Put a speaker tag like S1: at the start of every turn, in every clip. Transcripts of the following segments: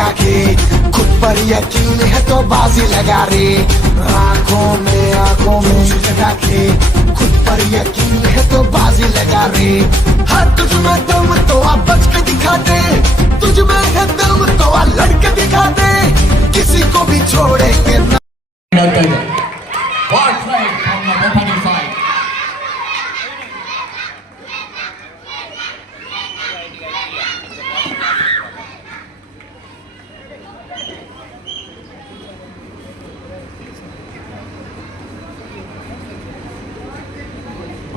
S1: लगा के खुद पर यकीन है तो बाजी लगा रे। आँखों में आँखों में लगा के खुद पर यकीन है तो बाजी लगा रे। हर तुझ में दम तो आप बच के दिखा दे। तुझ में है दम तो आ लड़के दिखा दे। किसी को भी छोड़ेंगे ना।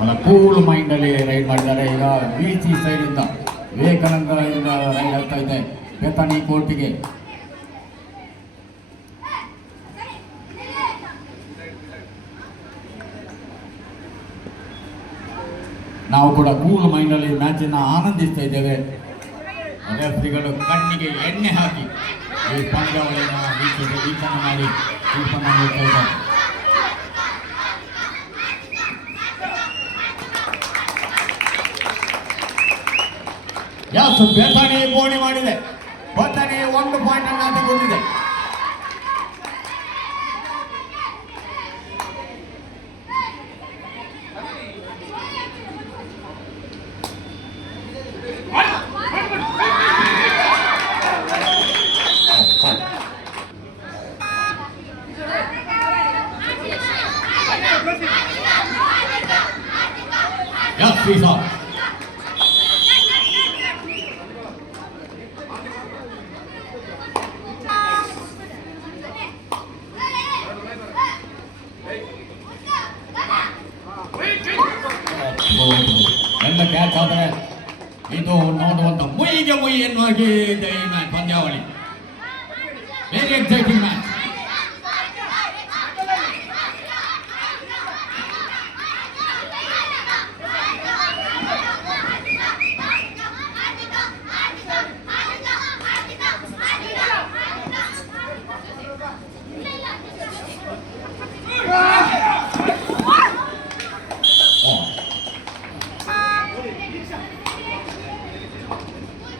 S2: ಅವನ ಕೂಲ್ ಮೈಂಡಲ್ಲಿ ರೈಡ್ ಮಾಡಿದ್ದಾರೆ. ಈಗ ಬಿ ಸಿ ಸೈಡ್ ಇಂದ ವಿವೇಕಾನಂದ ರೈಡ್ ಆಗ್ತಾ ಇದೆ. ಬೆಥಾನಿ ಕೋರ್ಟಿಗೆ. ನಾವು ಕೂಡ ಕೂಲ್ ಮೈಂಡಲ್ಲಿ ಮ್ಯಾಚನ್ನು ಆನಂದಿಸ್ತಾ ಇದ್ದೇವೆ. ರೆಫ್ರಿಗಳು ಕಣ್ಣಿಗೆ ಎಣ್ಣೆ ಹಾಕಿ ಈ ಪಂದ್ಯಾವಳಿಯನ್ನು ವೀಕ್ಷಿಸಿ ವೀಕ್ಷಣೆ ಮಾಡಿ ತೀರ್ಪನ್ನು ಯಾಸು ಬೇತಾನೆ ಬೋಣಿ ಮಾಡಿದೆ. ಎಲ್ಲ ಕ್ಯಾಚ್ ಆದರೆ ಇದು ನೋಡುವಂತ ಮುಯಿಗೆ ಮುಯಿ ಎನ್ನುವಾಗೆ ಇದೆ ಈ ಮ್ಯಾಚ್ ಪಂದ್ಯಾವಳಿ ವೆರಿ ಎಕ್ಸೈಟಿಂಗ್ ಮ್ಯಾಚ್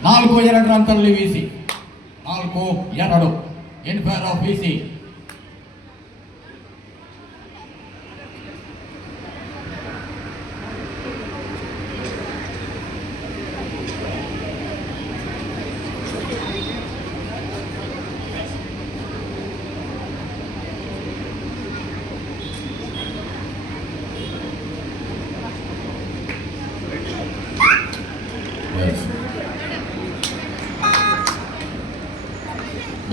S2: ನಾಲ್ಕು ಎರಡು ಅಂತರಲ್ಲಿ ವೀಸಿ ನಾಲ್ಕು ಎರಡು ಇನ್ ಫೇರ್ ಆಫ್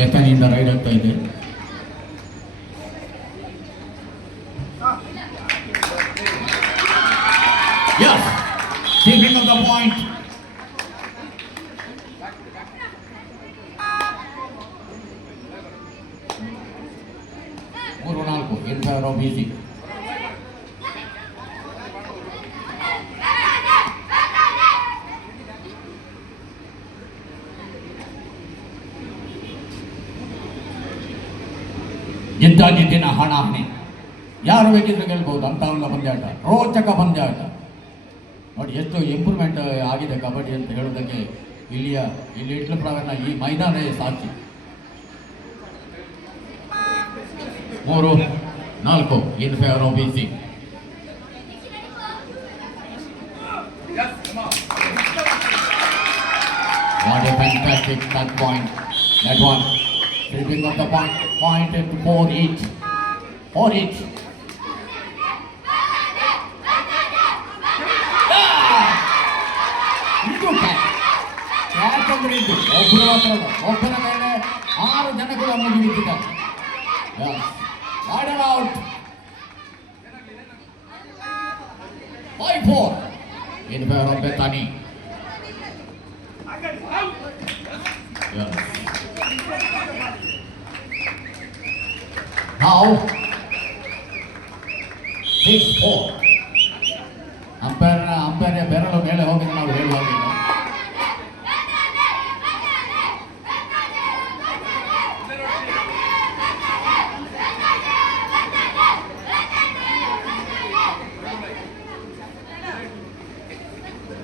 S2: ವಿಸಿ ಬೆತ್ತನಿಂದ ರೈಡ್ ಆಗ್ತಾ ಇದೆ Yes, keeping of the point. ಮೂರು ನಾಲ್ಕು ಇನ್ ಫೇವರ್ ಆಫ್ ಈಸಿ ಜಿದ್ದಾಜಿದ್ದಿನ ಹಣಾಹಣಿ ಯಾರು ಬೇಕಿದ್ರೆ ಗೆಲ್ಬಹುದು ಅಂತ ಒಂದು ಪಂದ್ಯಾಟ ರೋಚಕ ಪಂದ್ಯಾಟ ನೋಡಿ, ಎಷ್ಟು ಇಂಪ್ರೂವ್ಮೆಂಟ್ ಆಗಿದೆ ಕಬಡ್ಡಿ ಅಂತ ಹೇಳೋದಕ್ಕೆ ಇಲ್ಲಿಯ, ಇಲ್ಲಿ ಇಟ್ಲ ಪ್ರವೀಣ ಈ ಮೈದಾನವೇ ಸಾಕ್ಷಿ. ಮೂರು, ನಾಲ್ಕು in favour of C What a fantastic touch point. That one. Sweeping of the point. Point and four each. Four each. ಇದು catch. Catch ಅಂದ್ರೆ ಇದು ಒಬ್ಬರು ಮಾತ್ರ ಅಲ್ಲ. ಒಬ್ಬರ ಮೇಲೆ ಆರು ಜನಗಳು ಮುಗಿಬಿಟ್ಟಿದ್ದಾರೆ order out five four in favour of Bethany Yes. Now, six four. Umpire umpire ಬೆರಳು ಮೇಲೆ ಹೋಗಿದೆ ನಾವು ಹೇಳುವಾಗಿಲ್ಲ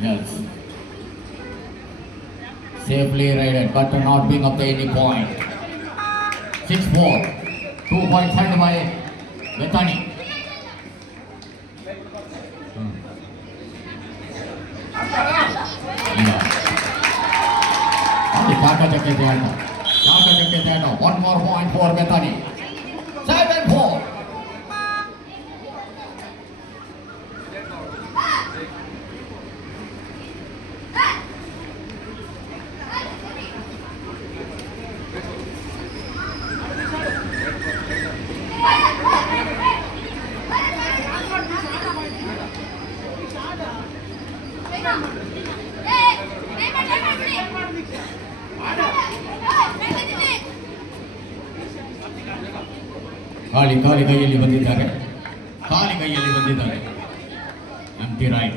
S2: Yes. Safely raided, but not being up to any point. 6-4. Two points held by Bethany. ಈಗ ಅಲ್ಲಿ ಕಾಕಚಕ್ಕೆ ಆಟ ಕಾಕಚಕ್ಕೆ ಆಟ ಒನ್ ಖಾಲಿ ಖಾಲಿ ಕೈಯಲ್ಲಿ ಬಂದಿದ್ದಾರೆ ಖಾಲಿ ಕೈಯಲ್ಲಿ ಬಂದಿದ್ದಾರೆ ಎಂ ಟಿ ರಾಯ್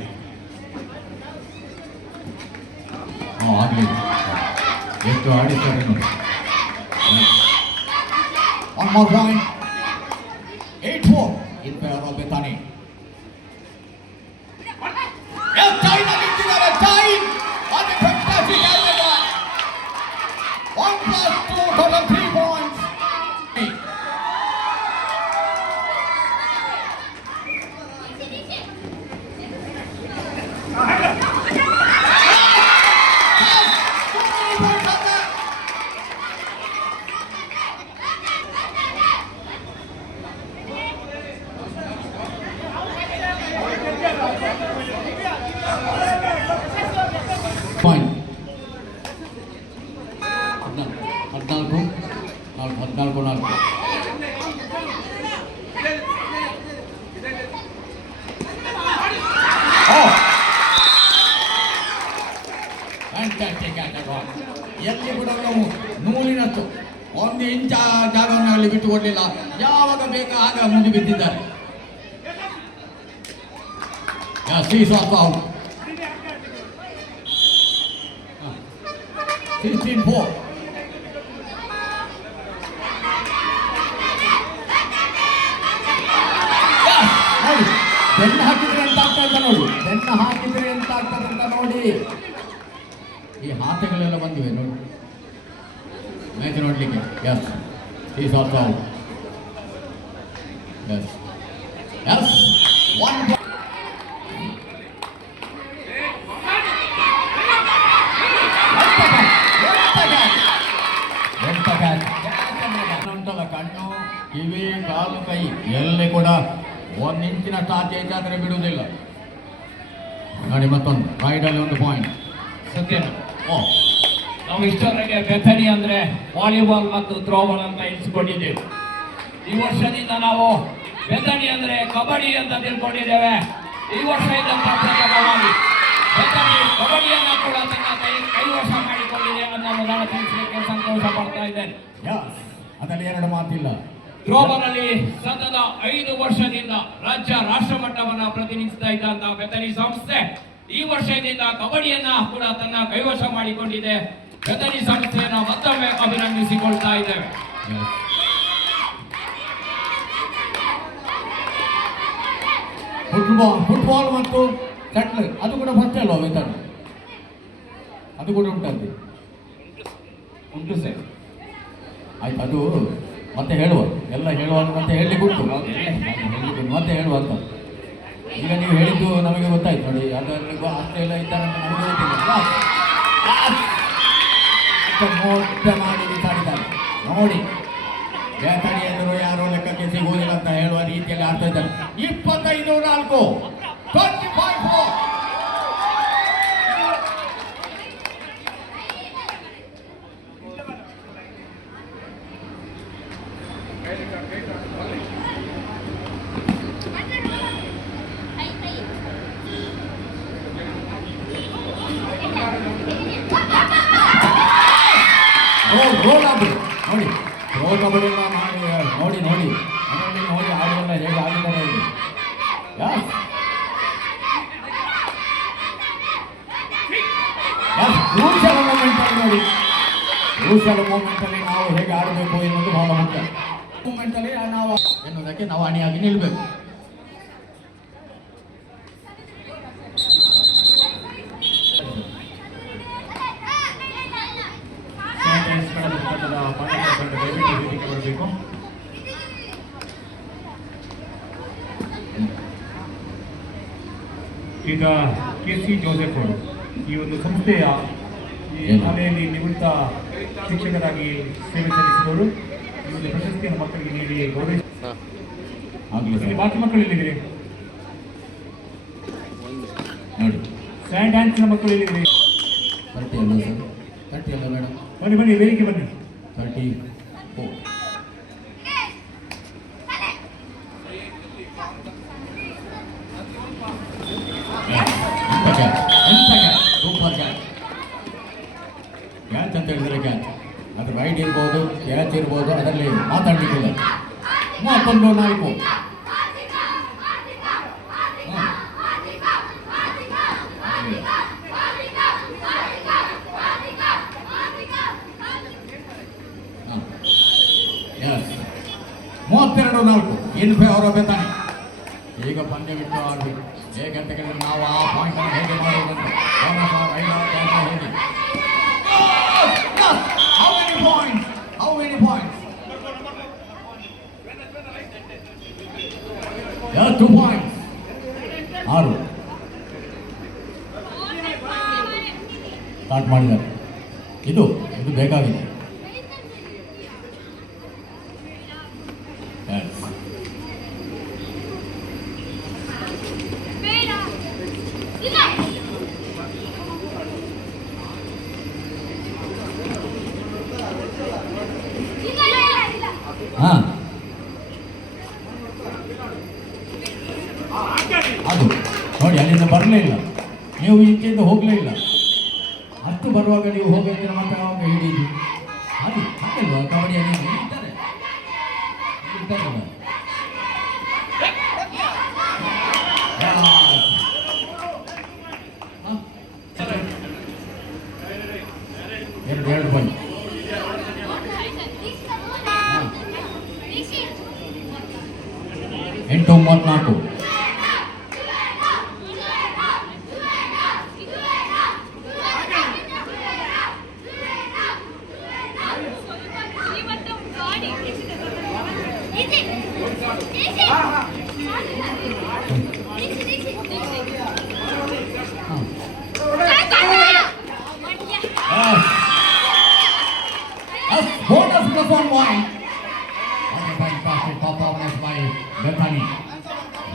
S2: ಹಾಂ ಆಗಲಿ ಎಷ್ಟು ಆಡಿದ್ದಾರೆ ನೋಡಿ ಹದಿನಾಲ್ಕು, ನಾಲ್ಕು ಹದಿನಾಲ್ಕು, ನಾಲ್ಕು. ಎಲ್ಲಿ ಕೂಡ ನಾವು? ನೂಲಿನತ್ತು. ಒಂದು ಇಂಚ ಜಾಗವನ್ನು ಅಲ್ಲಿ ಬಿಟ್ಟು ಕೊಡಲಿಲ್ಲ. ಯಾವಾಗ ಬೇಗ ಆಗ ಮುಂದೆ ಬಿದ್ದಿದ್ದಾರೆ. ಶ್ರೀ ಸ್ವಾಪ ಅವರು. 15 4. ಆಗ್ತಾ ನೋಡಿ ಬೆನ್ನು ಹಾಕಿದ್ರೆ ಎಂತ ಆಗ್ತದೆ ಅಂತ ನೋಡಿ ಈ ಹಾತೆಗಳೆಲ್ಲ ಬಂದಿವೆ ನೋಡಿ ಮ್ಯಾಚ್ ನೋಡ್ಲಿಕ್ಕೆ yes is also out yes yes one ಉಂಟಲ್ಲ ಕಣ್ಣು ಕಿವಿ ಕಾಲು ಕೈ ಎಲ್ಲಿ ಕೂಡ ಒಂದು ಇಂಚಿನ ಸ್ಟಾರ್ಟ್ ಹೆಚ್ಚಾದರೆ ಬಿಡುವುದಿಲ್ಲ ನೋಡಿ ಮತ್ತೊಂದು. ರೈಡಲ್ಲಿ ಒಂದು ಪಾಯಿಂಟ್
S3: ಸತ್ಯ
S2: ಓ
S3: ನಾವು ಇಷ್ಟರವರೆಗೆ ಬೆಥನಿ ಅಂದ್ರೆ ವಾಲಿಬಾಲ್ ಮತ್ತು ಥ್ರೋಬಾಲ್ ಅಂತ ಎಣಿಸ್ಕೊಂಡಿದ್ದೇವೆ ಈ ವರ್ಷದಿಂದ ನಾವು ಬೆಥನಿ ಅಂದ್ರೆ ಕಬಡ್ಡಿ ಅಂತ ತಿಳ್ಕೊಂಡಿದ್ದೇವೆ. ಈ ವರ್ಷ ಇದ್ದಂತ ಪ್ರಥಮವಾಗಿ ಬೆಥನಿ ಕಬಡ್ಡಿಯನ್ನು ಕೂಡ ತನ್ನ ಕೈ ಕೈವಶ ಮಾಡಿಕೊಂಡಿದೆ ಅನ್ನೋದನ್ನು ತಿಳಿಸಲಿಕ್ಕೆ ಸಂತೋಷ ಪಡ್ತಾ ಇದ್ದೇನೆ.
S2: ಅದರಲ್ಲಿ ಎರಡು ಮಾತಿಲ್ಲ.
S3: ಥ್ರೋಬಾಲ್ ಅಲ್ಲಿ ಸತತ ಐದು ವರ್ಷದಿಂದ ರಾಜ್ಯ ರಾಷ್ಟ್ರ ಮಟ್ಟವನ್ನ ಪ್ರತಿನಿಧಿಸ್ತಾ ಇದ್ದಂತ ಬೆಥನಿ ಸಂಸ್ಥೆ ಈ ವರ್ಷದಿಂದ ಕಬಡ್ಡಿಯನ್ನ ಕೂಡ ತನ್ನ ಕೈವಶ ಮಾಡಿಕೊಂಡಿದೆ. ಬೆತನಿ ಸಂಸ್ಥೆಯನ್ನ ಮತ್ತೊಮ್ಮೆ ಅಭಿನಂದಿಸಿಕೊಳ್ತಾ ಇದ್ದೇವೆ.
S2: ಫುಟ್ಬಾಲ್ ಫುಟ್ಬಾಲ್ ಮತ್ತು ಶಟ್ಲ್ ಅದು ಕೂಡ ಫಸ್ಟ್ ಅಲ್ವಾ ವೇತನ ಅದು ಕೂಡ ಉಂಟಂತೆ
S3: ಉಂಟು ಸರ್.
S2: ಆಯ್ತು ಅದು ಮತ್ತೆ ಹೇಳುವ, ಎಲ್ಲ ಹೇಳುವ ಮತ್ತೆ ಉಂಟು ಹೇಳಲಿಕ್ಕೆ ಮತ್ತೆ ಹೇಳುವ ಅಂತ. ಈಗ ನೀವು ಹೇಳಿದ್ದು ನಮಗೆ ಗೊತ್ತಾಯ್ತು. ನೋಡಿ ಅದರಲ್ಲಿ ಅಷ್ಟೆಲ್ಲ ಇದ್ದಾರೆ ಅಂತ ನಮಗೆ ಗೊತ್ತಿಲ್ಲ. ಮಾಡಿ ಬಿಸಾಡಿದ್ದಾರೆ. ನೋಡಿ ಬೇತಾಡಿ ಎದುರು ಯಾರೋ ಲೆಕ್ಕಕ್ಕೆ ಸಿಗುವುದಿಲ್ಲ ಅಂತ ಹೇಳುವ ರೀತಿಯಲ್ಲಿ ಆಡ್ತಾ ಇದ್ದಾರೆ. ಇಪ್ಪತ್ತೈದು ನಾಲ್ಕು twenty five four roll roll ಆದ್ರು ನೋಡಿ ರೋ ಕಬಡ್ಡಿನ ಮಾಡಿ ನೋಡಿ ನೋಡಿ ಅದರಲ್ಲಿ ನೋಡಿ ಆಡುವಲ್ಲ ಹೇಗೆ ಆಡಿದ್ದಾರೆ ಇಲ್ಲಿ ಯಸ್ ಯಸ್ ಕ್ರೂಷಲ್ ಮೂಮೆಂಟ್ ಅಲ್ಲಿ ನೋಡಿ ಕ್ರೂಷಲ್ ಮೂಮೆಂಟ್ ಅಲ್ಲಿ ನಾವು ಹೇಗೆ ಆಡಬೇಕು ಎನ್ನುವುದು ಬಹಳ ಮುಖ್ಯ ಮೂಮೆಂಟ್ ಅಲ್ಲಿ ನಾವು ಎನ್ನುವುದಕ್ಕೆ ನಾವು ಅಣಿಯಾಗಿ ನಿಲ್ಲಬೇಕು
S4: ಈಗ ಕೆ ಸಿ ಜೋಸೆಫ್ ಅವರು ಈ ಒಂದು ಸಂಸ್ಥೆಯ ಈ? ಶಾಲೆಯಲ್ಲಿ ನಿವೃತ್ತ ಶಿಕ್ಷಕರಾಗಿ ಸೇವೆ ಸಲ್ಲಿಸಿದವರು. ಒಂದು ಪ್ರಶಸ್ತಿಯನ್ನು ಮಕ್ಕಳಿಗೆ ನೀಡಿ ಗೌರವಿಸಿ. ಇಲ್ಲಿ
S2: ಸರ್.
S4: ಬಾಕಿ ಮಕ್ಕಳು ಎಲ್ಲಿದ್ದೀರಿ?
S2: ನೋಡಿ.
S4: ಸ್ಯಾಂಡ್ ಡ್ಯಾನ್ಸ್ನ ಮಕ್ಕಳು ಎಲ್ಲಿದ್ದೀರಿ?
S2: ತರ್ಟಿ ಅಲ್ಲ ಸರ್. ತರ್ಟಿ ಅಲ್ಲ ಮೇಡಮ್.
S4: ಬನ್ನಿ ಬನ್ನಿ ವೇದಿಕೆ ಬನ್ನಿ.
S2: Thirty four. Super catch catch ಅದು ರೈಡ್ ಇರ್ಬೋದು ಕ್ಯಾಚ್ ಇರ್ಬೋದು, ಅದರಲ್ಲಿ ಮಾತಾಡಲಿಕ್ಕಿಲ್ಲ. ಮೂವತ್ತೊಂದು, ನಾಲ್ಕು. ಮೂವತ್ತೆರಡು, ನಾಲ್ಕು. ಇನ್ಫೆ ಅವರ ತಾನೆ ಈಗ ಪಂದ್ಯ ಬಿಟ್ಟು ಆಡಬೇಕು. ಹೇಗೆ ಅಂತ ಕೇಳಿದ್ರೆ ನಾವು ಆ ಪಾಯಿಂಟ್ ಹೇಗೆ ಮಾಡುವುದಂತ. Bonus how many points how many points yes two points ಆರು ಸ್ಟಾರ್ಟ್ ಮಾಡಿದ್ದಾರೆ. ಇದು ಇದು ಬೇಕಾಗಿದೆ Yes. ಹಾ ಅದು ನೋಡಿ ಅಲ್ಲಿಂದ ಬರಲೇ ಇಲ್ಲ ನೀವು ಈಚೆಯಿಂದ ಹೋಗಲೇ ಇಲ್ಲ ಅಷ್ಟು ಬರುವಾಗ ನೀವು ಹೋಗಿದ್ರೆ ಮತ್ತೆ ಅವಾಗ ಹಿಡಿದು ಅದು ಹಾಗಲ್ವಾ ಕಬಡ್ಡಿಯಲ್ಲಿ ಇಲ್ಲಿ ಇರ್ತಾರೆ ಇಲ್ಲಿ ಇರ್ತಾರಲ್ಲ. Yes. ಹ? ಎರಡು ಎರಡು ಬನ್ನಿ ಎಂಟು ಮೂವತ್ತ್ನಾಲ್ಕು Yes. Yes, bonus plus one point. What a fantastic performance by Bethany.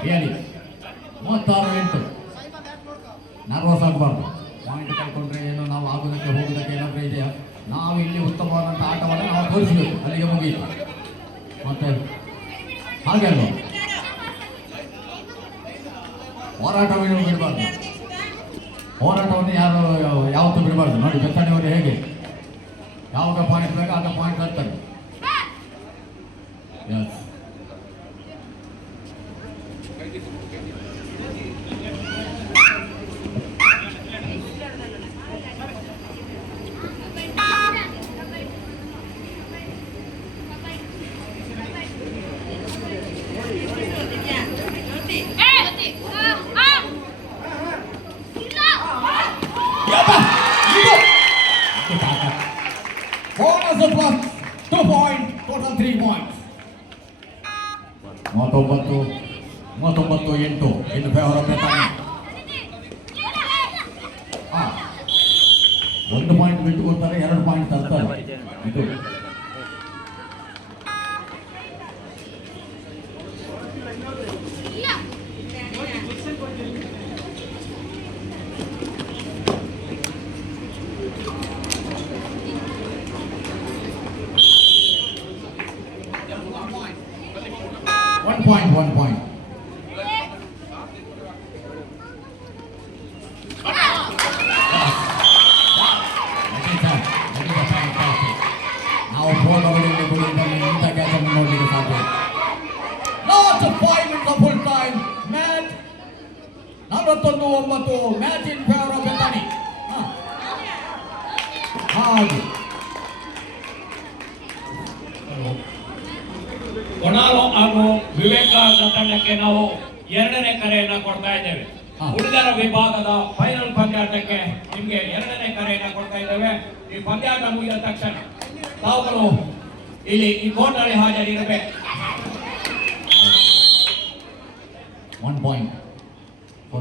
S2: Really. ಮೂವತ್ತಾರು ಎಂಟು ನರ್ವಸ್ ಆಗಬಾರ್ದು ಪಾಯಿಂಟ್ ಕಳ್ಕೊಂಡ್ರೆ ಏನು ನಾವು ಆಗೋದಕ್ಕೆ ಹೋಗೋದಕ್ಕೆ ಏನಾದರೂ ಇದೆಯಾ ನಾವು ಇಲ್ಲಿ ಉತ್ತಮವಾದಂಥ ಆಟವನ್ನು ನಾವು ತೋರಿಸಬೇಕು ಅಲ್ಲಿಗೆ ಮುಗಿಯಿತು ಮತ್ತೆ ಹಾಗೆ ಅಲ್ವಾ ಹೋರಾಟವನ್ನು ಬಿಡಬಾರ್ದು? ಹೋರಾಟವನ್ನು ಯಾರು ಯಾವತ್ತೂ ಬಿಡಬಾರ್ದು. ನೋಡಿ ಬೆತ್ತಣಿಯವರು ಹೇಗೆ? ಯಾವಾಗ ಪಾಯಿಂಟ್ ಬೇಕೋ ಆಗ ಪಾಯಿಂಟ್ ತರ್ತಾರೆ ಒಂಬತ್ತು ಮ್ಯಾಚ್ ಇನ್ ಫೇವರ್ ಆಫ್ ಬೆತ್ತಾನಿ ಹಾಗೆ
S3: ಕೊನಾಲು ಹಾಗೂ ವಿವೇಕಾನಂದ ತಂಡಕ್ಕೆ ನಾವು ಎರಡನೇ ಕರೆಯನ್ನ ಕೊಡ್ತಾ ಇದ್ದೇವೆ
S2: ಹಾ.
S3: ಹುಡುಗರ ವಿಭಾಗದ ಫೈನಲ್ ಪಂದ್ಯಾಟಕ್ಕೆ ನಿಮ್ಗೆ ಎರಡನೇ ಕರೆಯನ್ನ ಕೊಡ್ತಾ ಇದ್ದೇವೆ ಈ ಪಂದ್ಯಾಟ ಮುಗಿದ ತಕ್ಷಣ ತಾವುಗಳು ಇಲ್ಲಿ ಈ ಕೋರ್ಟ್ನಲ್ಲಿ ಹಾಜರಿರಬೇಕು
S2: One point for